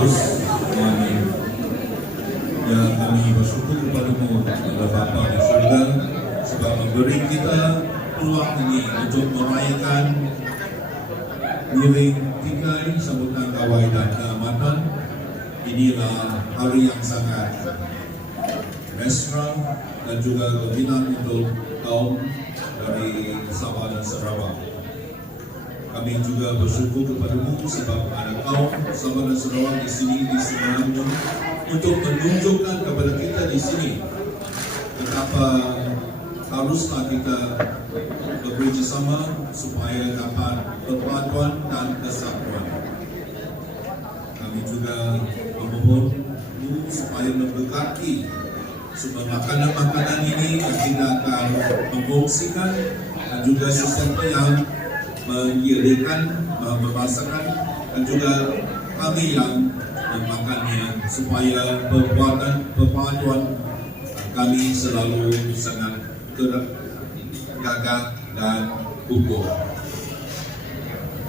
Kudus. Amin. Ya, kami bersyukur kepada-Mu, kepada Bapa di surga, sebab memberi kita peluang ini untuk merayakan Miring Tikai Sambutan Kawai dan Keamatan. Inilah hari yang sangat mesra dan juga gembira untuk kaum dari Sabah dan Sarawak. Kami juga bersyukur kepada-Mu sebab ada kaum Sabah dan Sarawak di sini di Semenanjung untuk menunjukkan kepada kita di sini betapa haruslah kita bekerjasama supaya dapat persatuan dan kesatuan. Kami juga memohon-Mu supaya memberkati semua makanan-makanan ini yang kita akan mengkongsikan dan juga sesiapa yang menyediakan, memasakkan dan juga kami yang memakannya supaya perpaduan kami selalu sangat gagah dan kukuh.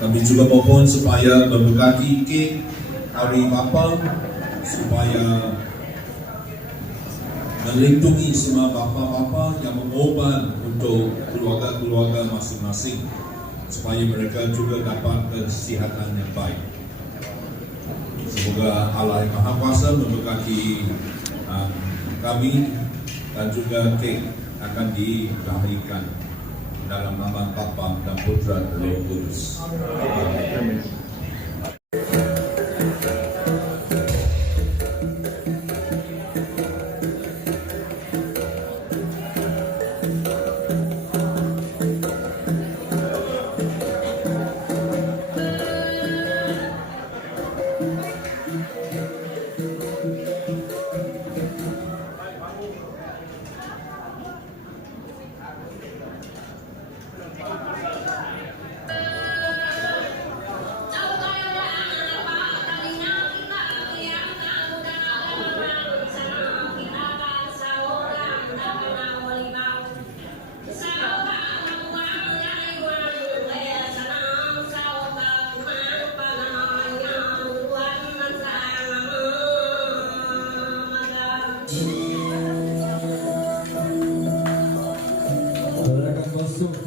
Kami juga mohon supaya memberkati kek hari Bapa supaya melindungi semua bapa-bapa yang mengorban untuk keluarga-keluarga masing-masing supaya mereka juga dapat kesihatan yang baik. Semoga Allah yang Maha Kuasa memberkati kami dan juga kek akan diberikan dalam nama Bapa dan Putra dan Roh Kudus. Amin.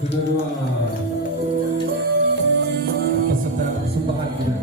Kedua peserta persembahan kita.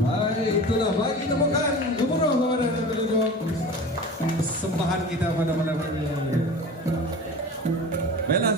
Baik, itulah bagi temukan gubernur kepada penduduk persembahan kita pada malam ini. Bela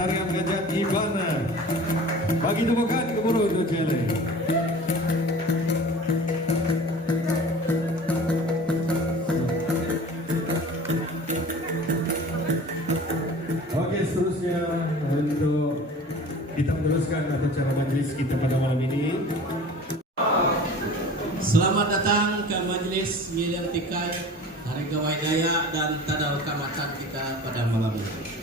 tarian gajah Ibana. Bagi temukan keburu untuk Cele. Oke, seterusnya untuk kita meneruskan acara majelis kita pada malam ini. Selamat datang ke majelis Ngilian Tikai Hari Gawai Daya dan Tadau Kamatan kita pada malam ini.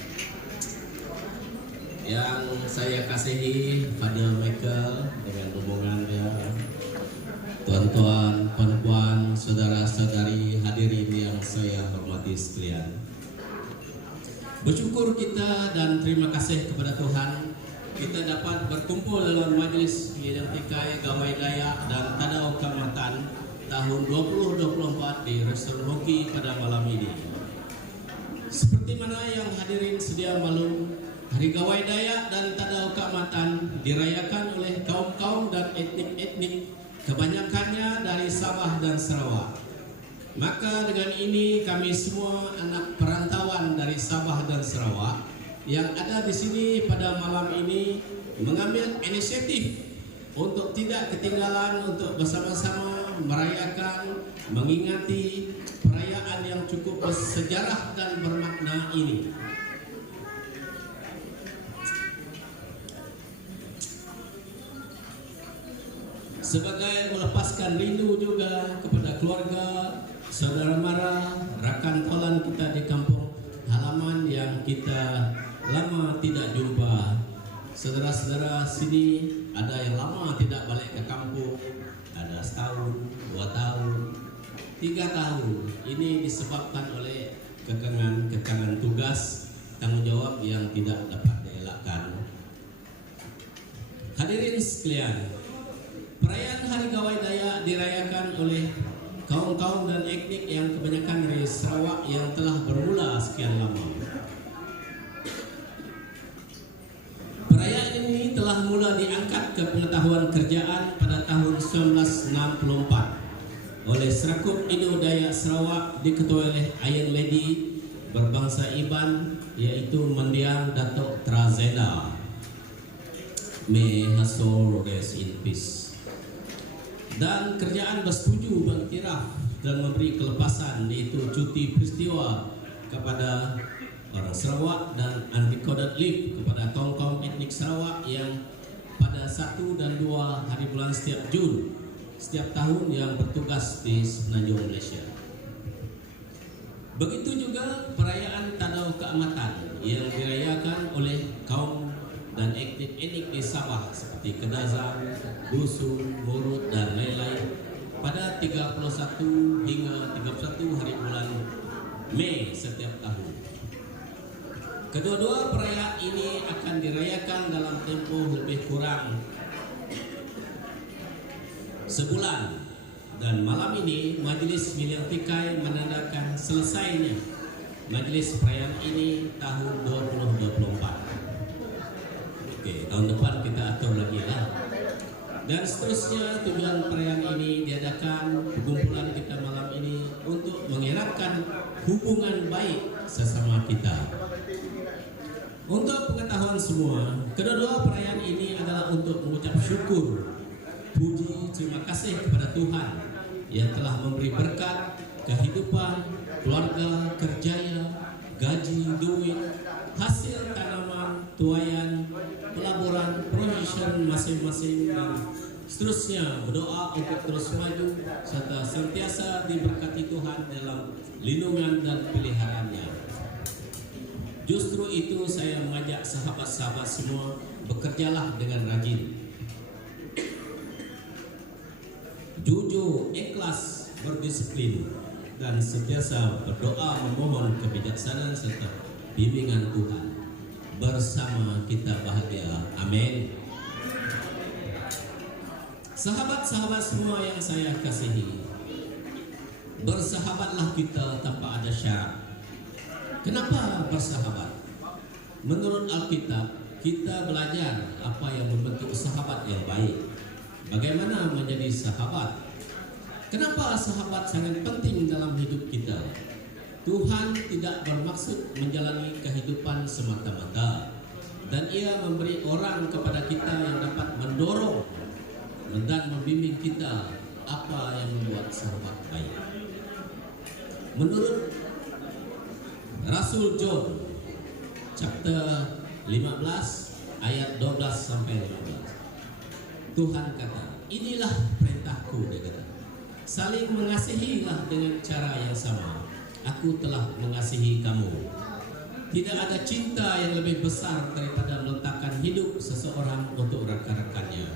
Yang saya kasihi Fadil Michael dengan rombongannya, tuan-tuan, puan-puan, saudara-saudari hadirin yang saya hormati sekalian. Bersyukur kita dan terima kasih kepada Tuhan kita dapat berkumpul dalam majelis Ngilian Tikai Gawai Daya dan Tadau Kamatan tahun 2024 di Restoran Hoki pada malam ini. Seperti mana yang hadirin sedia maklum, Hari Gawai Daya dan Tadau Kamatan dirayakan oleh kaum-kaum dan etnik-etnik, kebanyakannya dari Sabah dan Sarawak. Maka dengan ini kami semua anak perantauan dari Sabah dan Sarawak yang ada di sini pada malam ini mengambil inisiatif untuk tidak ketinggalan untuk bersama-sama merayakan, mengingati perayaan yang cukup bersejarah dan bermakna ini. Sebagai melepaskan rindu juga kepada keluarga, saudara mara, rakan tolan kita di kampung halaman yang kita lama tidak jumpa. Saudara-saudara sini ada yang lama tidak balik ke kampung, ada setahun, 2 tahun, 3 tahun. Ini disebabkan oleh kekangan tugas, tanggung jawab yang tidak dapat dielakkan. Hadirin sekalian, perayaan Hari Gawai Daya dirayakan oleh kaum-kaum dan etnik yang kebanyakan dari Sarawak yang telah bermula sekian lama. Perayaan ini telah mula diangkat ke pengetahuan kerjaan pada tahun 1964 oleh Serakup Indo Dayak Sarawak diketuai oleh Iron Lady berbangsa Iban, yaitu Mendiang Datuk Trazeda. May her soul rest in peace. Dan kerjaan bersetuju beriktiraf dan memberi kelepasan, yaitu cuti peristiwa kepada orang Sarawak dan unrecorded leave kepada kaum-kaum etnik Sarawak yang pada 1 dan 2 hari bulan setiap Jun setiap tahun yang bertugas di Semenanjung Malaysia. Begitu juga perayaan Tadau Keamatan yang dirayakan oleh kaum dan etnik di Sabah seperti Kedazan, Dusun, Murut dan lain-lain pada 31 hingga 31 hari bulan Mei setiap tahun. Kedua-dua perayaan ini akan dirayakan dalam tempoh lebih kurang sebulan, dan malam ini Majelis Ngilian Tikai menandakan selesainya majelis perayaan ini tahun 2024. Oke, tahun depan kita atur lagi lah. Dan seterusnya tujuan perayaan ini diadakan perkumpulan kita malam ini untuk mengeratkan hubungan baik sesama kita. Untuk pengetahuan semua, kedua-dua perayaan ini adalah untuk mengucap syukur, puji, terima kasih kepada Tuhan yang telah memberi berkat, kehidupan, keluarga, kerjaya, gaji, duit, hasil tanaman, tuayan, pelaburan, profesion masing-masing, dan seterusnya. Berdoa untuk terus maju serta sentiasa diberkati Tuhan dalam lindungan dan peliharaannya. Justru itu saya mengajak sahabat-sahabat semua, bekerjalah dengan rajin, jujur, ikhlas, berdisiplin, dan sentiasa berdoa memohon kebijaksanaan serta bimbingan Tuhan. Bersama kita bahagia. Amin. Sahabat-sahabat semua yang saya kasihi, bersahabatlah kita tanpa ada syarat. Kenapa bersahabat? Menurut Alkitab, kita belajar apa yang membentuk sahabat yang baik. Bagaimana menjadi sahabat? Kenapa sahabat sangat penting dalam hidup kita? Tuhan tidak bermaksud menjalani kehidupan semata-mata, dan Ia memberi orang kepada kita yang dapat mendorong dan membimbing kita apa yang membuat sahabat baik. Menurut Rasul John chapter 15 ayat 12 sampai 15, Tuhan kata, inilah perintahku, dia kata, saling mengasihilah dengan cara yang sama. Aku telah mengasihi kamu. Tidak ada cinta yang lebih besar daripada meletakkan hidup seseorang untuk rekan-rekannya.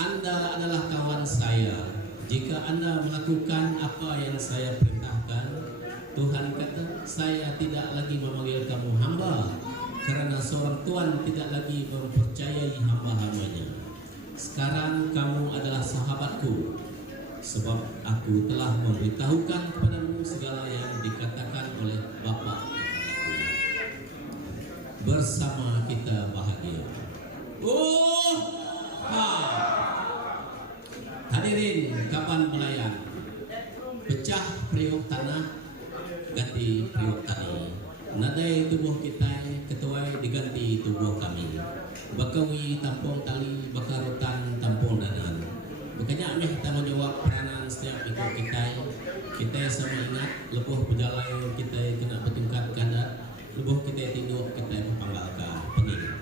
Anda adalah kawan saya jika Anda melakukan apa yang saya perintahkan. Tuhan kata, saya tidak lagi memanggil kamu hamba, karena seorang Tuhan tidak lagi mempercayai hamba-hambanya. Sekarang kamu adalah sahabatku, sebab aku telah memberitahukan kepadamu segala yang dikatakan oleh Bapa kepadaku. Bersama kita bahagia. Hadirin kapan melayang, pecah periuk tanah, ganti periuk tani. Nadai tubuh kita ketuai diganti tubuh kami. Bakawi tampung tali, bakarutan tampung danan. Makanya amih tanggungjawab peranan setiap itu kita sama ingat lebuh berjalan kita kena bertingkat kadat, lebuh kita tidur kita berpanggalkan pening.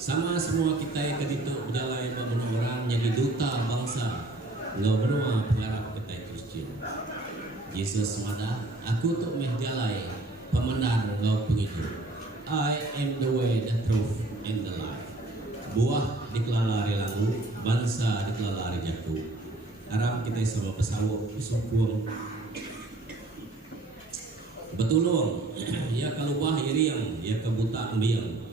Sama semua kita kedituk berjalan bermenua orang jadi duta bangsa, ngau menua pengharap kita Kristian. Yesus mada, aku tu meh jalai pemenang ngau penghidup. I am the way, the truth, and the life. Buah dikelala lagu, bangsa dikelala jaku. Harap kita semua pesawat, pesawat betulung. Ya kalau buah iriang, ya kebuta ambiang.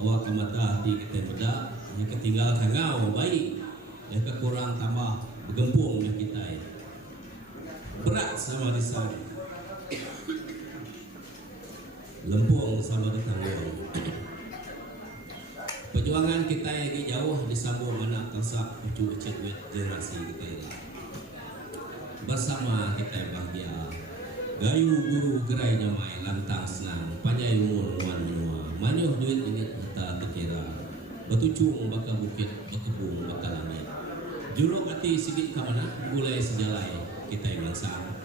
Awak kemata hati kita beda, ya ketinggal kangau baik, ya kekurang tambah bergempung ya kita ya. Berat sama di sana, lempung sama di tanggung. Perjuangan kita yang jauh disambung anak tersak cucu cewek generasi kita ini. Bersama kita yang bahagia. Gayu guru gerai nyamai lantang senang, panjai umur nuan menua, manyuh duit ingat kita terkira, betucung baka bukit, bekebung baka langit. Juruk hati sikit ke mana, gulai sejalai kita yang mangsang.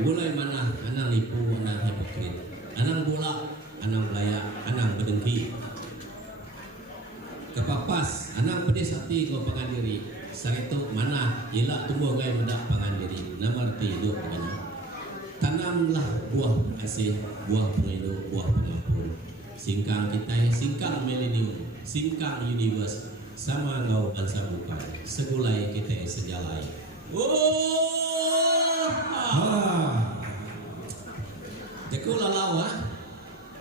Gulai mana, anang lipu, anang hipokrit, anang bola, anang belayak, anang berdengki. Kepapas, anang pedis hati kau pangan diri. Saat itu mana, ialah tumbuh gaya mendak pangan diri. Nama arti hidup begini. Tanamlah buah kasih, buah penghidup, buah pengampun. Singkang kita, singkang milenium, singkang universe, sama ngau bangsa bukan. Segulai kita sejalai. Jaku lalau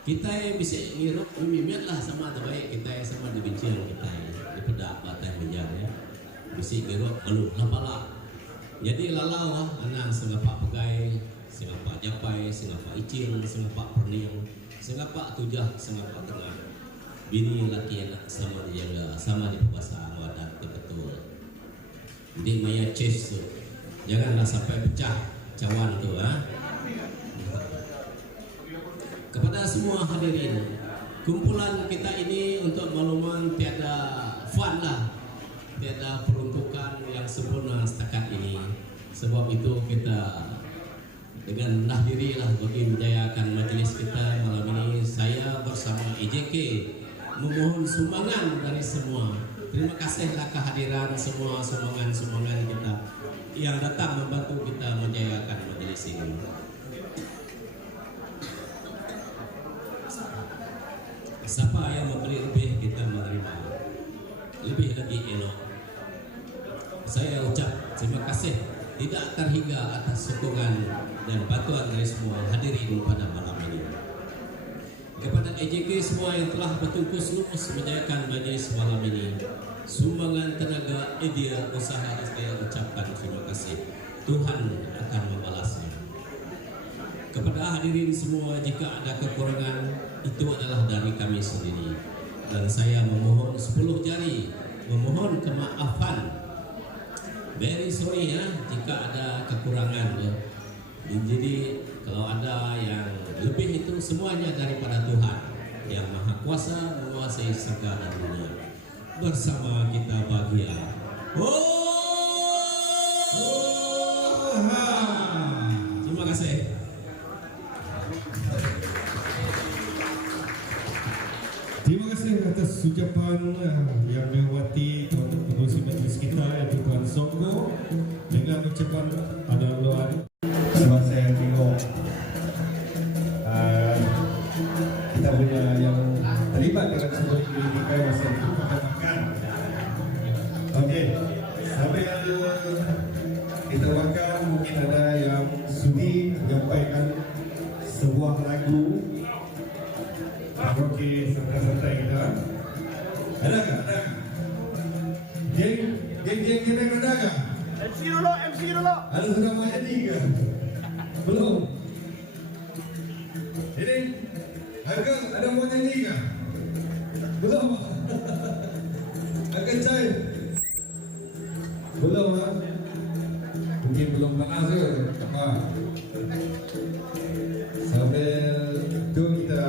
kita bisa ngirup mimit lah sama terbaik kita sama dibincang kita di pedak batai menjar ya. Bisa ngirup aluh lapala. Jadi lalau anak sengapa pegai, sengapa japai, sengapa icil, sengapa perning, sengapa tujah, sengapa tengah. Bini laki anak sama dijaga, sama di pembasaan wadah betul. Jadi maya chase tu, janganlah sampai pecah cawan tu Kepada semua hadirin, kumpulan kita ini untuk makluman tiada fun lah, tiada peruntukan yang sempurna setakat ini. Sebab itu kita dengan rendah diri lah bagi menjayakan majlis kita malam ini. Saya bersama EJK memohon sumbangan dari semua. Terima kasihlah kehadiran semua sumbangan kita yang datang membantu kita menjayakan majlis ini. Siapa yang memberi lebih, kita menerima lebih lagi elok. Saya ucap terima kasih tidak terhingga atas sokongan dan bantuan dari semua hadirin pada malam ini. Kepada EJK semua yang telah bertungkus lumus menjayakan majlis malam ini, sumbangan tenaga, idea, usaha, saya ucapkan terima kasih. Tuhan akan membalasnya. Kepada hadirin semua, jika ada kekurangan, itu adalah dari kami sendiri. Dan saya memohon 10 jari, memohon kemaafan. Very sorry ya, jika ada kekurangan. Jadi kalau ada yang lebih itu semuanya daripada Tuhan. yang maha kuasa menguasai segala dunia. Bersama kita bahagia. Terima kasih. Terima kasih atas ucapan yang dihormati Tuan Pengerusi Majlis kita iaitu Tuan Songgo dengan ucapan ada luar. Sebab saya tengok kita punya yang terlibat dengan sebuah politika masa itu kita makan. Okey, sampai kita makan mungkin ada yang sudi menyampaikan sebuah lagu. Okey, santai-santai kita. Ada tak? Ada. Geng kita ada tak? MC dulu. Ada sudah mau jadi ke? Belum. Ini, Agak ada mau nyanyi ke? Belum. Agak cair. Belum ha? Mungkin belum panas ke? Apa? Sampai itu kita.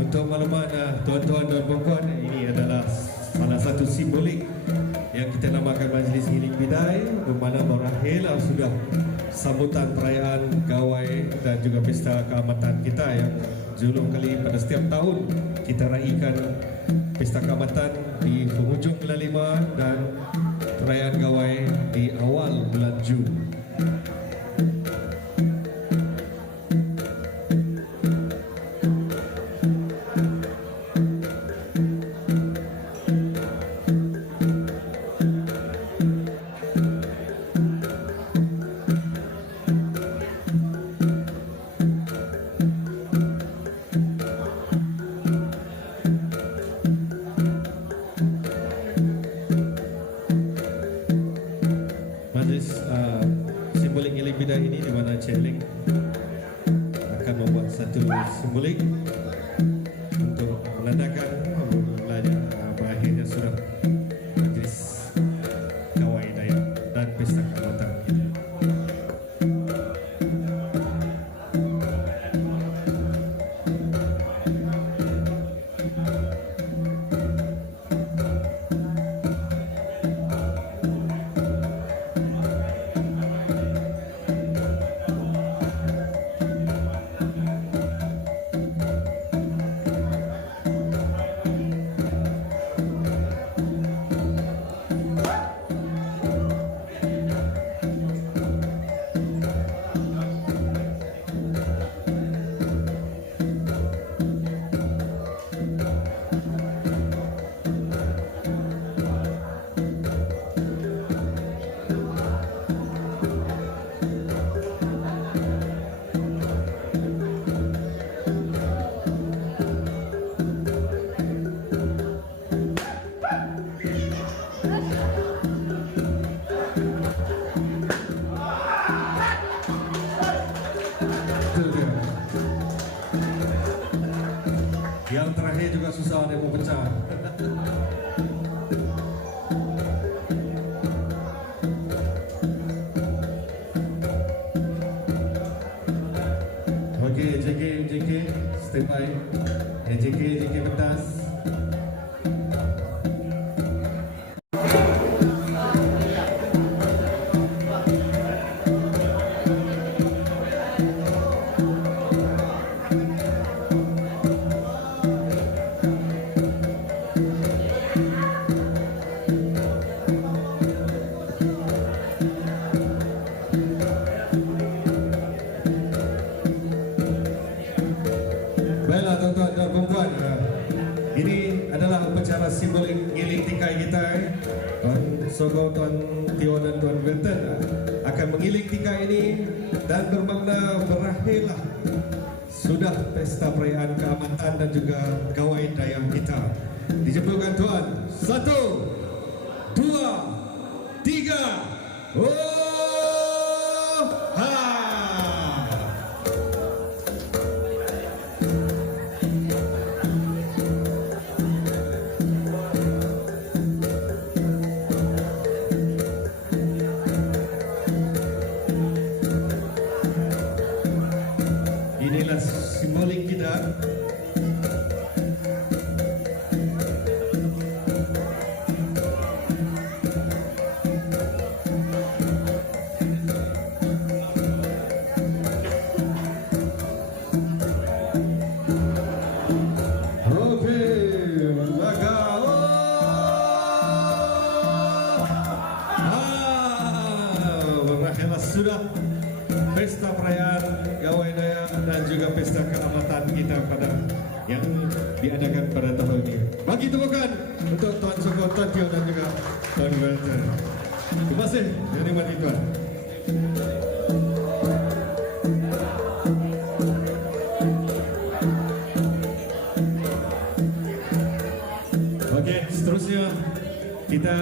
Untuk maklumat tuan-tuan dan puan-puan, ini adalah salah satu simbolik yang kita namakan Majlis Healing Bidai, di mana berakhirlah sudah sambutan perayaan Gawai dan juga pesta keamatan kita yang julung kali pada setiap tahun kita raikan pesta keamatan di penghujung bulan 5 dan perayaan Gawai di awal bulan Jun. Simbolik Healing Bidai ini di mana Encik Ling akan membuat satu simbolik untuk menandakan berakhirnya sudah Majlis Gawai Dayak dan Pesta Keamatan kita. kita, Tuan Sogo, Tuan Tio dan Tuan Welton akan mengiling tingkah ini dan bermakna berakhirlah sudah pesta perayaan keamatan dan juga gawai dayang kita. Dijemputkan Tuan. 1, 2, 3. Oh, ha. Inilah simbolik kita. Sudah pesta perayaan gawai daya dan juga pesta keamatan kita pada yang diadakan pada tahun ini. Bagi tepukan untuk Tuan Sogo, Tuan Tio dan juga Tuan Welton. Terima kasih yang dinikmati Tuan. Okey, seterusnya kita